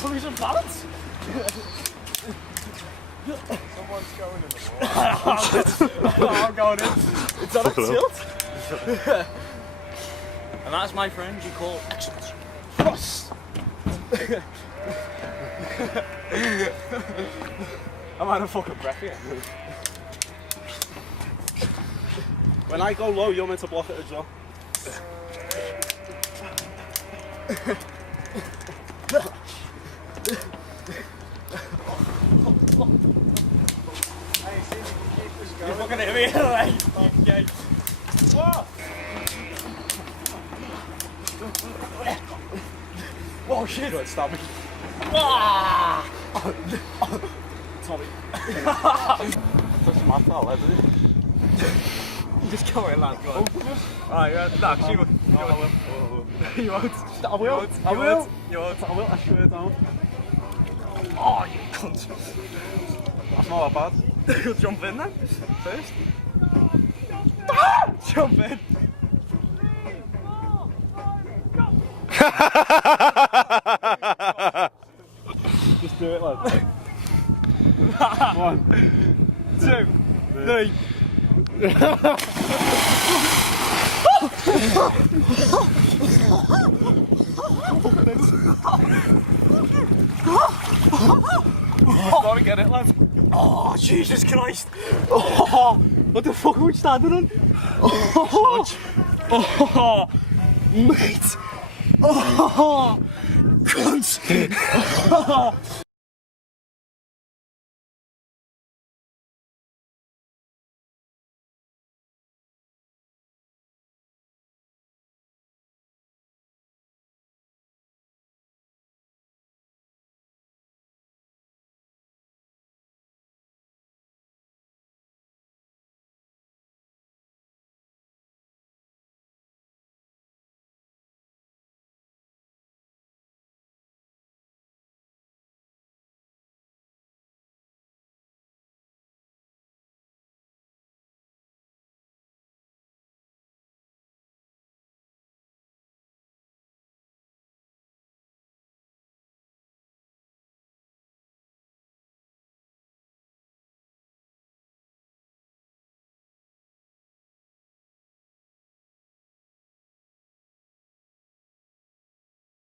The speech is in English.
Oh, he's a balance. Someone's going in the water. I'm going in. It's on a tilt. And that's my friend you call excellence. Thrust. I'm out of fucking breath here. When I go low, you're meant to block it as well. You're fucking hit me like you gay. Whoa! Oh shit! Don't stab me. Ah! Tommy. That's my fault, isn't it? Just go in, lad. Go on. Alright, no, she won't. No, I will. You won't. I will. I will. You won't. I will. I swear down. Oh, you cunt. That's not that bad. You'll jump in then. First. Jump in. Just do it, lad. 1, 2, 3. Gotta get it, lad. Oh, Jesus Christ. Oh, what the fuck are we standing on? Oh, mate. Oh, cunt.